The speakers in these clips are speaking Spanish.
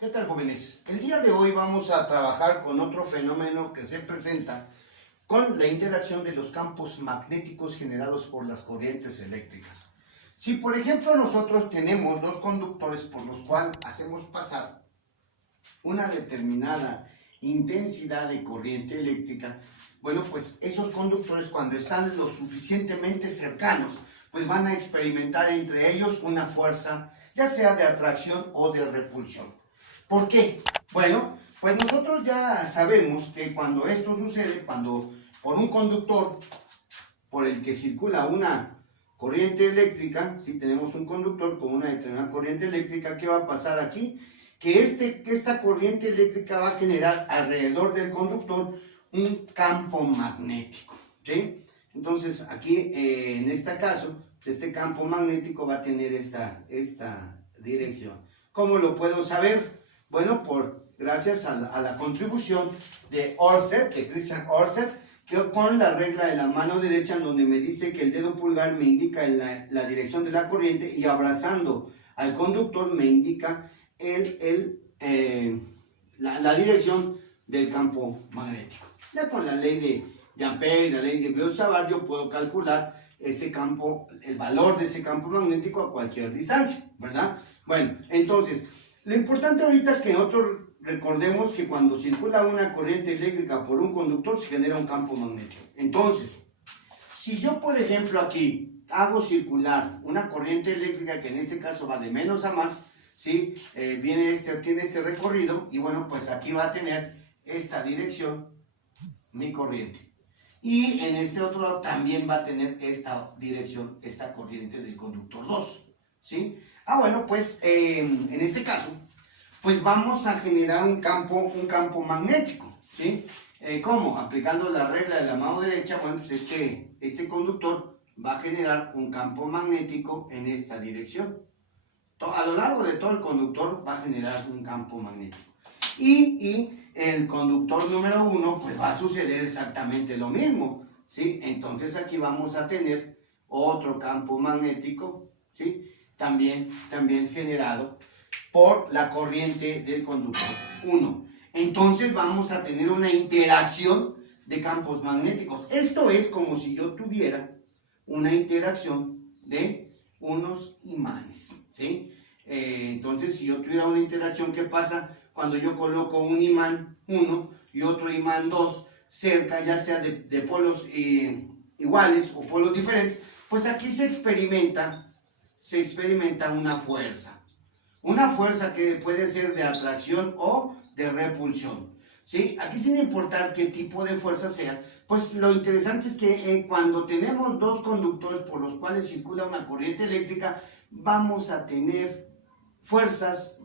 ¿Qué tal, jóvenes? El día de hoy vamos a trabajar con otro fenómeno que se presenta con la interacción de los campos magnéticos generados por las corrientes eléctricas. Si por ejemplo nosotros tenemos dos conductores por los cuales hacemos pasar una determinada intensidad de corriente eléctrica, bueno, pues esos conductores cuando están lo suficientemente cercanos, pues van a experimentar entre ellos una fuerza, ya sea de atracción o de repulsión. ¿Por qué? Bueno, pues nosotros ya sabemos que cuando esto sucede, cuando por un conductor por el que circula una corriente eléctrica, si tenemos un conductor con una determinada corriente eléctrica, ¿qué va a pasar aquí? Que esta corriente eléctrica va a generar alrededor del conductor un campo magnético, ¿sí? Entonces aquí en este caso, este campo magnético va a tener esta dirección. ¿Cómo lo puedo saber? Bueno, gracias a la contribución de Ørsted, de Christian Ørsted, que con la regla de la mano derecha, en donde me dice que el dedo pulgar me indica la dirección de la corriente y abrazando al conductor me indica la dirección del campo magnético. Ya con la ley de Ampère y la ley de Biot-Savart yo puedo calcular ese campo, el valor de ese campo magnético a cualquier distancia, ¿verdad? Bueno, entonces, lo importante ahorita es que nosotros recordemos que cuando circula una corriente eléctrica por un conductor se genera un campo magnético. Entonces, si yo por ejemplo aquí hago circular una corriente eléctrica que en este caso va de menos a más, ¿sí? Tiene este recorrido y bueno, pues aquí va a tener esta dirección mi corriente. Y en este otro lado también va a tener esta dirección, esta corriente del conductor 2, ¿sí? Bueno, pues en este caso, pues vamos a generar un campo magnético, ¿sí? ¿Cómo? Aplicando la regla de la mano derecha, bueno, pues este conductor va a generar un campo magnético en esta dirección. A lo largo de todo el conductor va a generar un campo magnético. Y el conductor número 1, pues va a suceder exactamente lo mismo, ¿sí? Entonces aquí vamos a tener otro campo magnético, ¿sí? También generado por la corriente del conductor 1. Entonces vamos a tener una interacción de campos magnéticos. Esto es como si yo tuviera una interacción de unos imanes, ¿sí? Entonces si yo tuviera una interacción, ¿qué pasa cuando yo coloco un imán 1 y otro imán 2 cerca, ya sea de polos iguales o polos diferentes? Pues aquí se experimenta una fuerza que puede ser de atracción o de repulsión, ¿sí? Aquí sin importar qué tipo de fuerza sea, pues lo interesante es que cuando tenemos dos conductores por los cuales circula una corriente eléctrica, vamos a tener fuerzas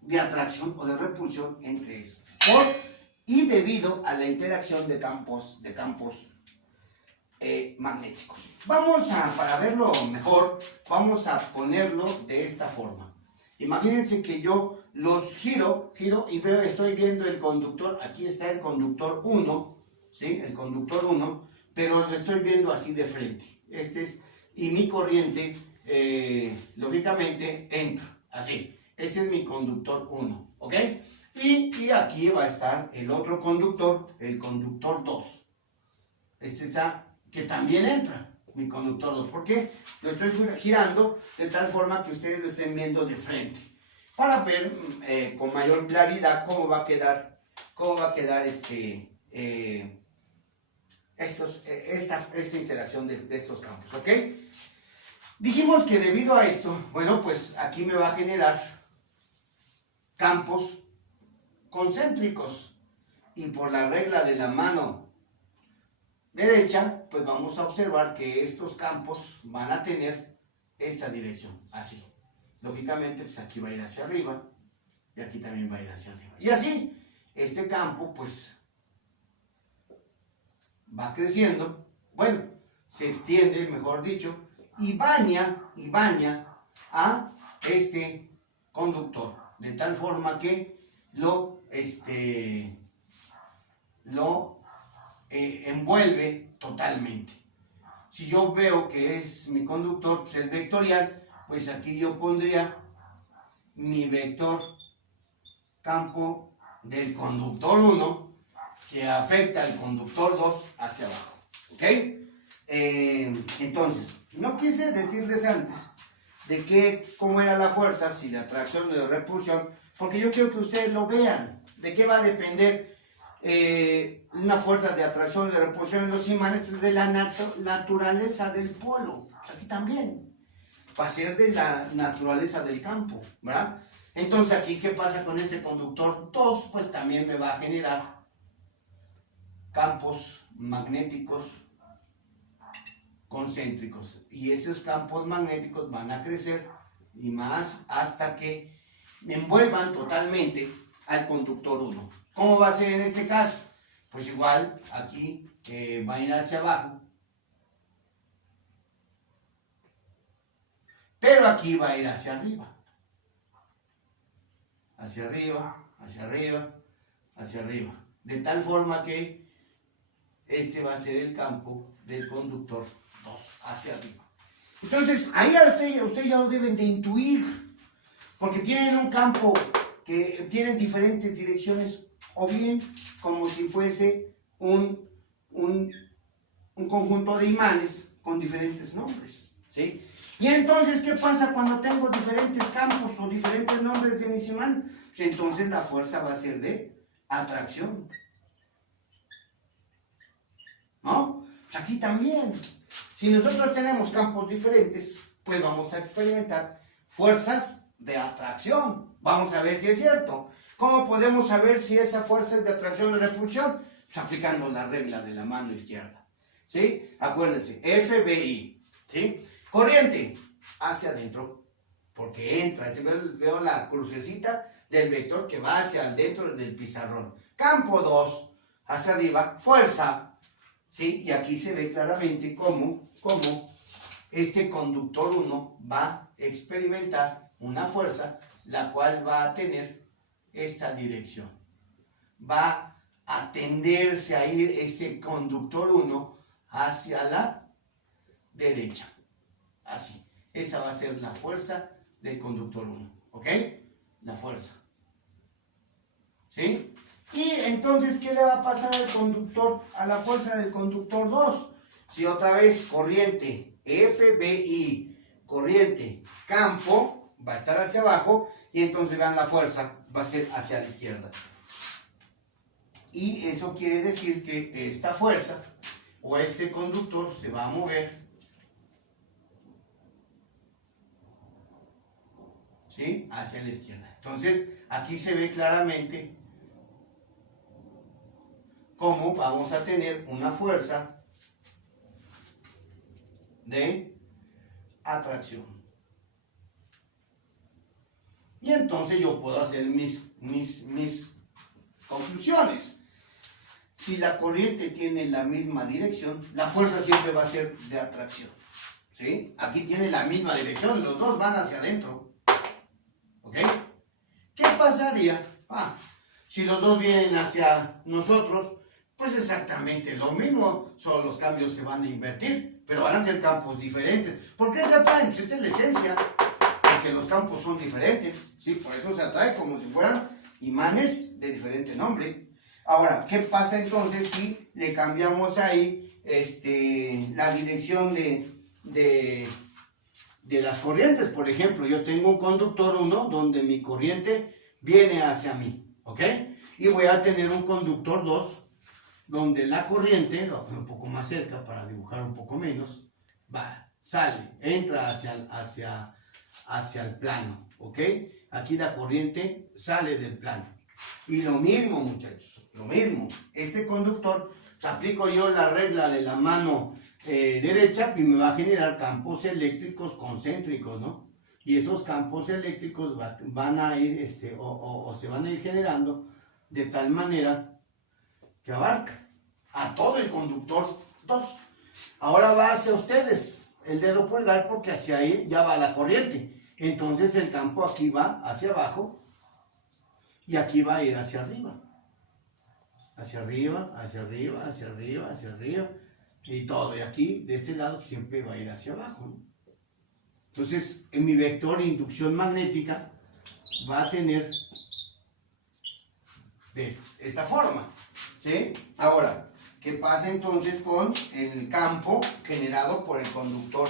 de atracción o de repulsión entre ellos, y debido a la interacción de campos magnéticos. Para verlo mejor, vamos a ponerlo de esta forma. Imagínense que yo los giro y estoy viendo el conductor, aquí está el conductor 1, ¿sí? El conductor 1, pero lo estoy viendo así de frente. Y mi corriente, lógicamente, entra, así. Este es mi conductor 1, ¿ok? Y aquí va a estar el otro conductor, el conductor 2. Que también entra, mi conductor 2. ¿Por qué? Lo estoy girando de tal forma que ustedes lo estén viendo de frente, para ver con mayor claridad cómo va a quedar esta interacción de estos campos, ¿ok? Dijimos que debido a esto, bueno, pues aquí me va a generar campos concéntricos, y por la regla de la mano derecha, pues vamos a observar que estos campos van a tener esta dirección, así. Lógicamente, pues aquí va a ir hacia arriba, y aquí también va a ir hacia arriba. Y así, este campo, pues, va creciendo, bueno, se extiende, mejor dicho, y baña a este conductor, de tal forma que lo envuelve totalmente. Si yo veo que es mi conductor, pues es vectorial, pues aquí yo pondría mi vector campo del conductor 1 que afecta al conductor 2 hacia abajo. ¿Ok? Entonces, no quise decirles antes de cómo era la fuerza, si de atracción o de repulsión, porque yo quiero que ustedes lo vean. ¿De qué va a depender una fuerza de atracción o de repulsión en los imanes? De la naturaleza del polo. Aquí también va a ser de la naturaleza del campo, ¿verdad? Entonces aquí, ¿qué pasa con este conductor 2? Pues también me va a generar campos magnéticos concéntricos, y esos campos magnéticos van a crecer y más hasta que envuelvan totalmente al conductor 1. ¿Cómo va a ser en este caso? Pues igual aquí va a ir hacia abajo, pero aquí va a ir hacia arriba, hacia arriba, hacia arriba, hacia arriba, de tal forma que este va a ser el campo del conductor 2 hacia arriba. Entonces, ahí ustedes ya lo deben de intuir, porque tienen un campo que tiene diferentes direcciones, o bien como si fuese un conjunto de imanes con diferentes nombres, ¿sí? Y entonces, ¿qué pasa cuando tengo diferentes campos o diferentes nombres de mis imanes? Pues entonces la fuerza va a ser de atracción, ¿no? Pues aquí también, si nosotros tenemos campos diferentes, pues vamos a experimentar fuerzas de atracción. Vamos a ver si es cierto. ¿Cómo podemos saber si esa fuerza es de atracción o de repulsión? Pues aplicando la regla de la mano izquierda, ¿sí? Acuérdense, FBI, ¿sí? Corriente hacia adentro, porque entra, veo la crucecita del vector que va hacia adentro del pizarrón. Campo 2, hacia arriba, fuerza, ¿sí? Y aquí se ve claramente cómo este conductor 1 va a experimentar una fuerza, la cual va a tener esta dirección. Va a tenderse a ir este conductor 1 hacia la derecha. Así. Esa va a ser la fuerza del conductor 1. ¿Ok? La fuerza. ¿Sí? Y entonces, ¿qué le va a pasar al conductor, a la fuerza del conductor 2? Si otra vez corriente FBI, corriente, campo, va a estar hacia abajo, y entonces vean la fuerza, va a ser hacia la izquierda. Y eso quiere decir que esta fuerza, o este conductor, se va a mover, ¿sí? Hacia la izquierda. Entonces, aquí se ve claramente cómo vamos a tener una fuerza de atracción. Y entonces yo puedo hacer mis conclusiones. Si la corriente tiene la misma dirección, la fuerza siempre va a ser de atracción, ¿sí? Aquí tiene la misma dirección, los dos van hacia adentro. ¿Ok? ¿Qué pasaría? Si los dos vienen hacia nosotros, pues exactamente lo mismo, solo los cambios se van a invertir, pero van a ser campos diferentes. ¿Por qué se atraen? Pues esta es la esencia, porque los campos son diferentes, ¿sí? Por eso se atrae como si fueran imanes de diferente nombre. Ahora, ¿qué pasa entonces si le cambiamos ahí la dirección de las corrientes? Por ejemplo, yo tengo un conductor 1 donde mi corriente viene hacia mí, ¿ok? Y voy a tener un conductor 2 donde la corriente, lo pongo un poco más cerca para dibujar un poco menos, sale, entra hacia el plano, ¿ok? Aquí la corriente sale del plano. Y lo mismo, muchachos, lo mismo. Este conductor, aplico yo la regla de la mano derecha y me va a generar campos eléctricos concéntricos, ¿no? Y esos campos eléctricos van a ir, o se van a ir generando de tal manera que abarca a todo el conductor 2. Ahora va hacia ustedes el dedo pulgar, porque hacia ahí ya va la corriente. Entonces el campo aquí va hacia abajo y aquí va a ir hacia arriba. Hacia arriba, hacia arriba, hacia arriba, hacia arriba. Y todo. Y aquí, de este lado, siempre va a ir hacia abajo, ¿no? Entonces, en mi vector de inducción magnética va a tener de esta forma, ¿sí? Ahora, ¿qué pasa entonces con el campo generado por el conductor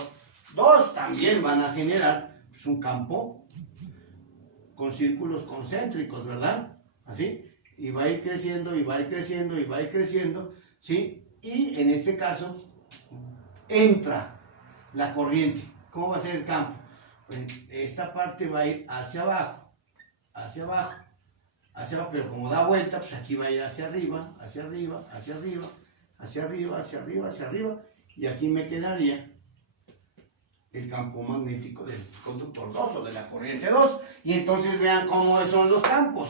2? También van a generar pues, un campo con círculos concéntricos, ¿verdad? Así, y va a ir creciendo, y va a ir creciendo, y va a ir creciendo, ¿sí? Y en este caso, entra la corriente. ¿Cómo va a ser el campo? Pues esta parte va a ir hacia abajo, hacia abajo, hacia abajo, pero como da vuelta, pues aquí va a ir hacia arriba, hacia arriba, hacia arriba, hacia arriba, hacia arriba, hacia arriba, y aquí me quedaría el campo magnético del conductor 2 o de la corriente 2. Y entonces vean cómo son los campos.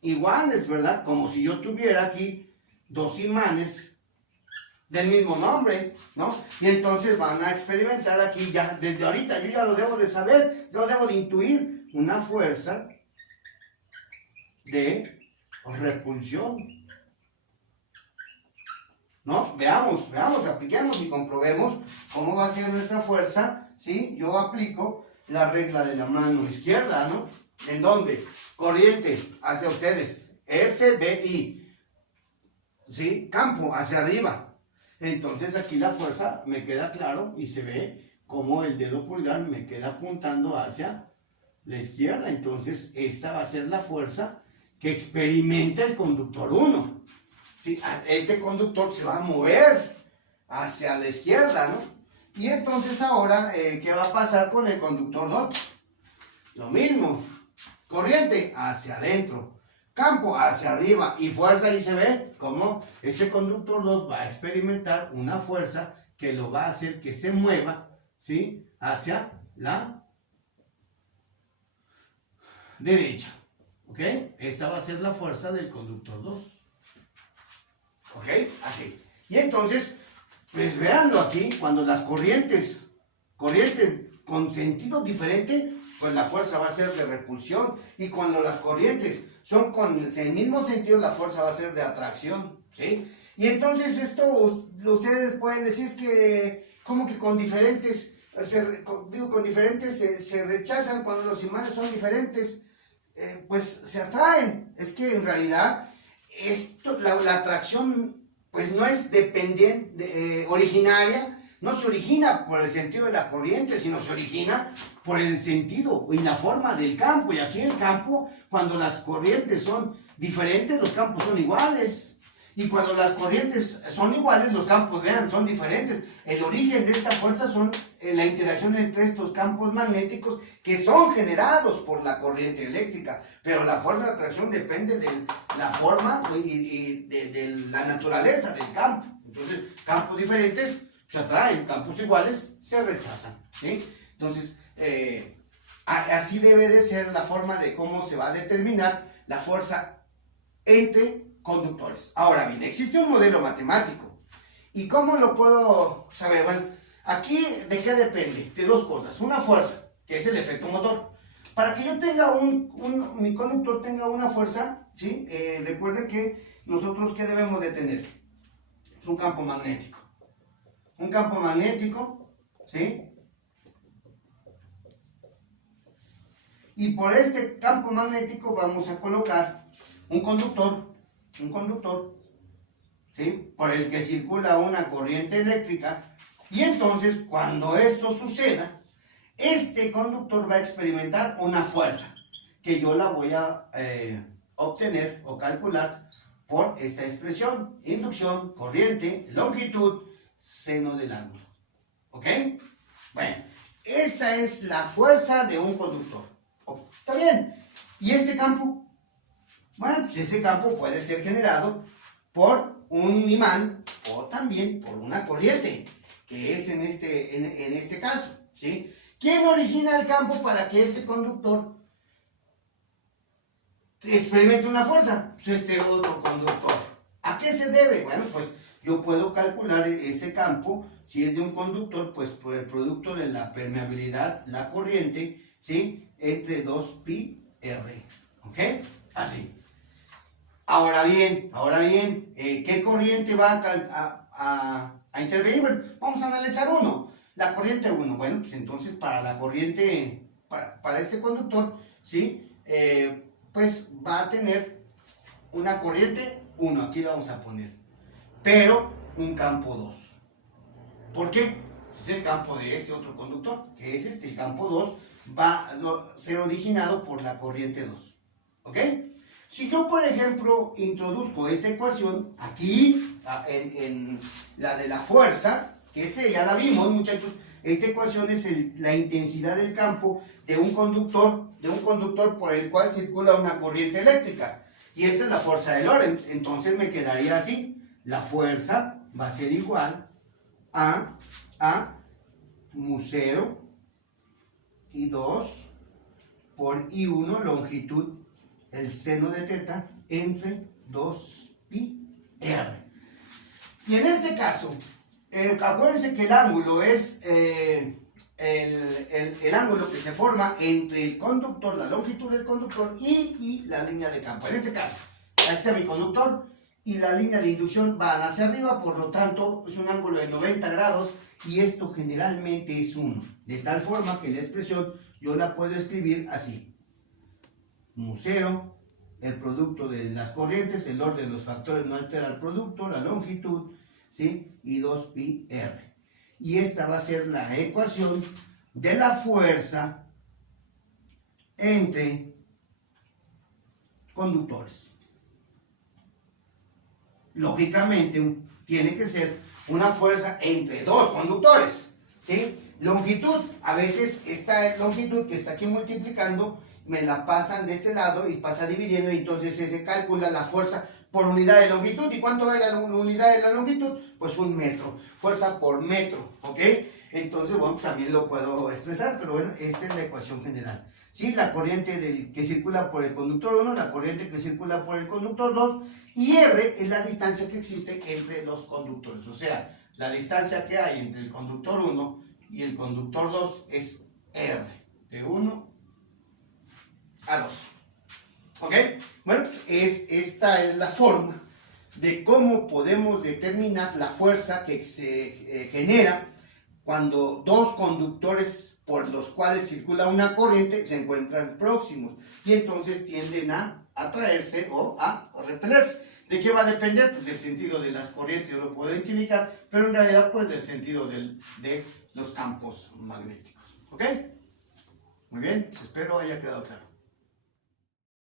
Iguales, ¿verdad? Como si yo tuviera aquí dos imanes del mismo nombre, ¿no? Y entonces van a experimentar aquí ya, desde ahorita, yo ya lo debo de saber, yo lo debo de intuir, una fuerza de repulsión, ¿no? Veamos, apliquemos y comprobemos cómo va a ser nuestra fuerza, ¿sí? Yo aplico la regla de la mano izquierda, ¿no? ¿En dónde? Corriente hacia ustedes, FBI, ¿sí? Campo hacia arriba. Entonces aquí la fuerza me queda claro y se ve como el dedo pulgar me queda apuntando hacia la izquierda. Entonces esta va a ser la fuerza que experimenta el conductor 1. ¿Sí? Este conductor se va a mover hacia la izquierda, ¿no? Y entonces ahora, ¿qué va a pasar con el conductor 2? Lo mismo, corriente hacia adentro, campo hacia arriba y fuerza, ahí se ve como ese conductor 2 va a experimentar una fuerza que lo va a hacer que se mueva, ¿sí? Hacia la derecha, ¿ok? Esa va a ser la fuerza del conductor 2, ¿ok? Así. Y entonces, pues véanlo aquí, cuando las corrientes con sentido diferente, pues la fuerza va a ser de repulsión, y cuando las corrientes son con el mismo sentido, la fuerza va a ser de atracción, ¿sí? Y entonces esto ustedes pueden decir es que como que con diferentes, se rechazan cuando los imanes son diferentes, pues se atraen. Es que en realidad la atracción pues no es dependiente, originaria, no se origina por el sentido de la corriente, sino se origina por el sentido y la forma del campo. Y aquí el campo, cuando las corrientes son diferentes, los campos son iguales. Y cuando las corrientes son iguales, los campos, vean, son diferentes. El origen de esta fuerza son la interacción entre estos campos magnéticos que son generados por la corriente eléctrica. Pero la fuerza de atracción depende de la forma y de la naturaleza del campo. Entonces, campos diferentes se atraen, campos iguales se rechazan, ¿sí? Entonces, así debe de ser la forma de cómo se va a determinar la fuerza entre conductores. Ahora bien, existe un modelo matemático. ¿Y cómo lo puedo saber? Bueno, aquí de qué depende, de dos cosas. Una fuerza, que es el efecto motor. Para que yo tenga mi conductor tenga una fuerza, ¿sí? Recuerden que nosotros, ¿qué debemos de tener? Es un campo magnético. Un campo magnético, ¿sí? Y por este campo magnético vamos a colocar un conductor, ¿sí? Por el que circula una corriente eléctrica. Y entonces, cuando esto suceda, este conductor va a experimentar una fuerza, que yo la voy a obtener o calcular por esta expresión: inducción, corriente, longitud, seno del ángulo. ¿Ok? Bueno, esa es la fuerza de un conductor. ¿Está bien? ¿Y este campo? Bueno, pues ese campo puede ser generado por un imán o también por una corriente, que es en este caso, ¿sí? ¿Quién origina el campo para que ese conductor experimente una fuerza? Pues este otro conductor. ¿A qué se debe? Bueno, pues yo puedo calcular ese campo, si es de un conductor, pues por el producto de la permeabilidad, la corriente, ¿sí? Entre 2pi r, ¿ok? Así. Ahora bien, ¿qué corriente va a intervenir? Bueno, vamos a analizar uno, la corriente 1. Bueno, pues entonces para la corriente, para este conductor, ¿sí? Pues va a tener una corriente 1, aquí vamos a poner, pero un campo 2. ¿Por qué? Es el campo de este otro conductor, que es este, el campo 2, va a ser originado por la corriente 2. ¿Ok? Si yo, por ejemplo, introduzco esta ecuación aquí, en la de la fuerza, que ese ya la vimos, muchachos, esta ecuación es la intensidad del campo de un conductor por el cual circula una corriente eléctrica. Y esta es la fuerza de Lorentz. Entonces me quedaría así. La fuerza va a ser igual a mu 0 y 2 por I1 longitud, el seno de teta, entre 2 pi r. Y en este caso, acuérdense que el ángulo es el ángulo que se forma entre el conductor, la longitud del conductor y la línea de campo. En este caso, este es mi conductor y la línea de inducción van hacia arriba, por lo tanto es un ángulo de 90 grados y esto generalmente es 1. De tal forma que la expresión yo la puedo escribir así. Mu 0, el producto de las corrientes, el orden de los factores no altera el producto, la longitud, ¿sí? Y 2 pi r. Y esta va a ser la ecuación de la fuerza entre conductores. Lógicamente, tiene que ser una fuerza entre dos conductores, ¿sí? Longitud, a veces esta longitud que está aquí multiplicando, me la pasan de este lado y pasa dividiendo, y entonces se calcula la fuerza por unidad de longitud. ¿Y cuánto vale la unidad de la longitud? Pues 1 metro, fuerza por metro, ¿ok? Entonces, bueno, también lo puedo expresar, pero bueno, esta es la ecuación general. ¿Sí? La corriente que circula por el conductor 1, la corriente que circula por el conductor 2, y R es la distancia que existe entre los conductores. O sea, la distancia que hay entre el conductor 1 y el conductor 2 es R, de 1 a 2. ¿Ok? Bueno, esta es la forma de cómo podemos determinar la fuerza que se genera cuando dos conductores por los cuales circula una corriente se encuentran próximos y entonces tienden a atraerse o a repelerse. ¿De qué va a depender? Pues del sentido de las corrientes, yo lo puedo identificar, pero en realidad pues del sentido de los campos magnéticos. ¿Ok? Muy bien, espero haya quedado claro.